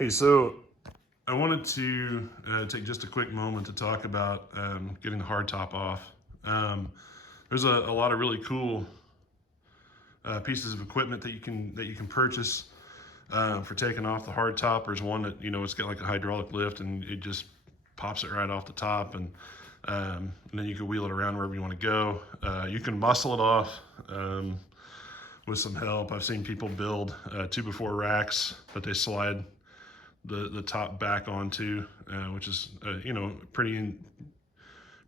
Hey, so I wanted to take just a quick moment to talk about getting the hard top off. There's a lot of really cool pieces of equipment that you can purchase for taking off the hard top. There's one that it's got like a hydraulic lift and it just pops it right off the top, and then you can wheel it around wherever you want to go. You can muscle it off with some help. I've seen people build 2x4 racks that they slide the top back onto, which is pretty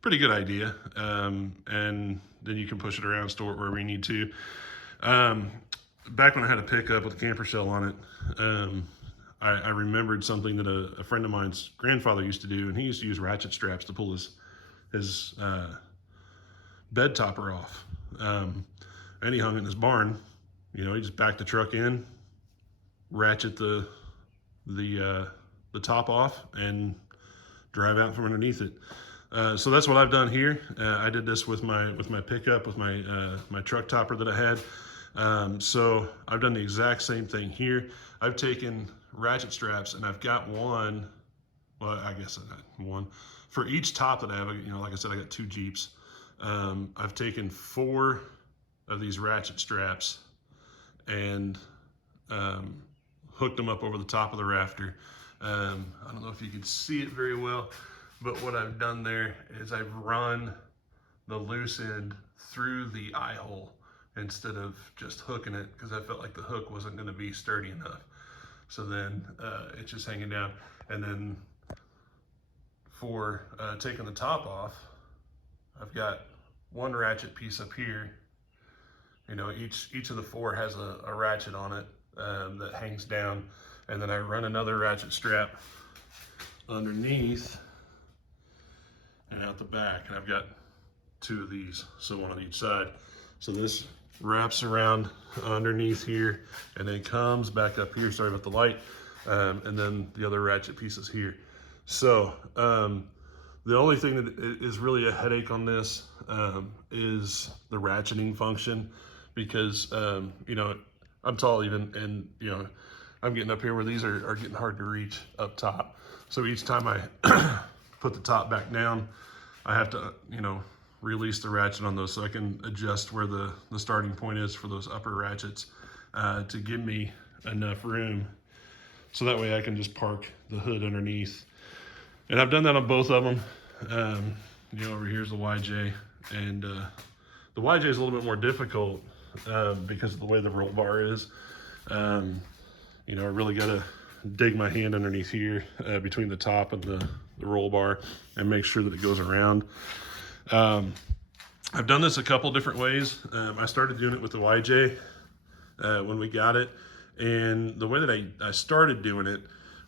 good idea. And then you can push it around, store it wherever you need to. Back when I had a pickup with a camper shell on it, I remembered something that a friend of mine's grandfather used to do, and he used to use ratchet straps to pull his bed topper off. And he hung it in his barn. He just backed the truck in, ratchet the top off, and drive out from underneath it. So that's what I've done here. I did this with my pickup, with my truck topper that I had. So I've done the exact same thing here. I've taken ratchet straps, and I've got one. Well, I guess I got one for each top that I have. Like I said, I got 2 Jeeps. I've taken 4 of these ratchet straps and hooked them up over the top of the rafter. I don't know if you can see it very well, but what I've done there is I've run the loose end through the eye hole instead of just hooking it, because I felt like the hook wasn't going to be sturdy enough. So then it's just hanging down. And then for taking the top off, I've got one ratchet piece up here. Each of the 4 has a ratchet on it that hangs down, and then I run another ratchet strap underneath and out the back, and I've got 2 of these, so one on each side. So this wraps around underneath here and then comes back up here. Sorry about the light. And then the other ratchet piece is here. So the only thing that is really a headache on this is the ratcheting function, because I'm tall even, and I'm getting up here where these are getting hard to reach up top. So each time I put the top back down, I have to release the ratchet on those, so I can adjust where the starting point is for those upper ratchets to give me enough room, so that way I can just park the hood underneath. And I've done that on both of them. Over here's the YJ, and the YJ is a little bit more difficult because of the way the roll bar is. I really got to dig my hand underneath here between the top and the roll bar and make sure that it goes around. I've done this a couple different ways. I started doing it with the YJ when we got it, and the way that I started doing it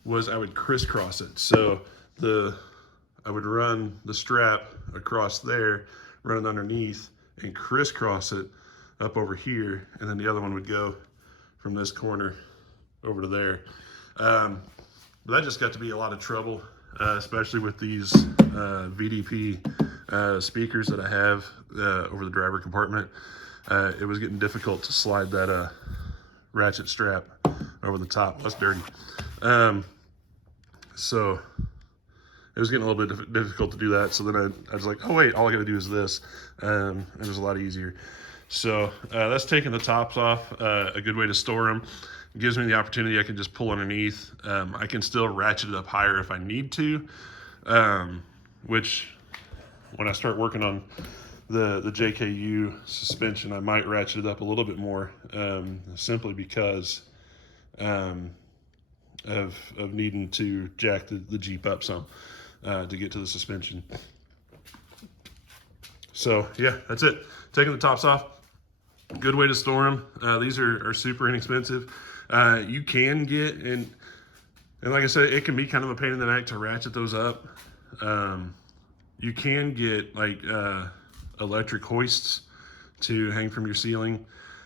was I would crisscross it. So I would run the strap across there, run it underneath, and crisscross it up over here, and then the other one would go from this corner over to there. But that just got to be a lot of trouble, especially with these VDP speakers that I have over the driver compartment. It was getting difficult to slide that ratchet strap over the top. That's dirty. So it was getting a little bit difficult to do that. So then I was like, oh wait, all I gotta do is this. It was a lot easier. So that's taking the tops off. A good way to store them. It gives me the opportunity, I can just pull underneath. I can still ratchet it up higher if I need to, which when I start working on the JKU suspension, I might ratchet it up a little bit more, simply because of needing to jack the Jeep up some to get to the suspension. So yeah, that's it. Taking the tops off, good way to store them. These are super inexpensive. You can get, and like I said, it can be kind of a pain in the neck to ratchet those up. You can get like electric hoists to hang from your ceiling,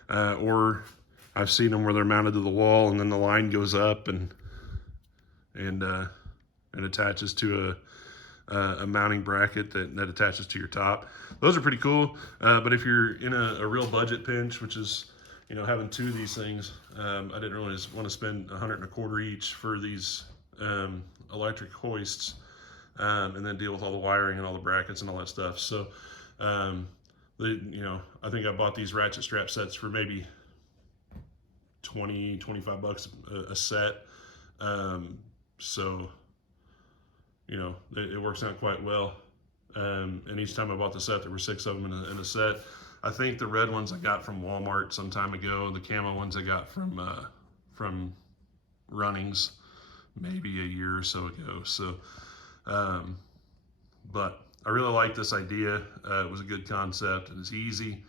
or I've seen them where they're mounted to the wall and then the line goes up and attaches to a mounting bracket that attaches to your top. Those are pretty cool, but if you're in a real budget pinch, which is you know, having 2 of these things, I didn't really want to spend $125 each for these electric hoists, and then deal with all the wiring and all the brackets and all that stuff. So, you know, I think I bought these ratchet strap sets for maybe 20, 25 bucks a set. So, you know, it works out quite well. And each time I bought the set, there were 6 of them in a set. I think the red ones I got from Walmart some time ago. The camo ones I got from Runnings maybe a year or so ago. So, but I really like this idea. It was a good concept. It's easy.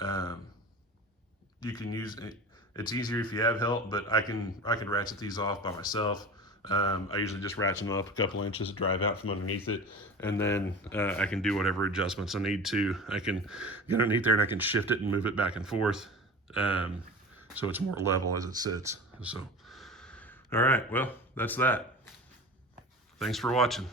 You can use it. It's easier if you have help, but I can ratchet these off by myself. I usually just ratchet them up a couple inches to drive out from underneath it, and then I can do whatever adjustments I need to. I can get underneath there and I can shift it and move it back and forth, so it's more level as it sits. So, all right, well, that's that. Thanks for watching.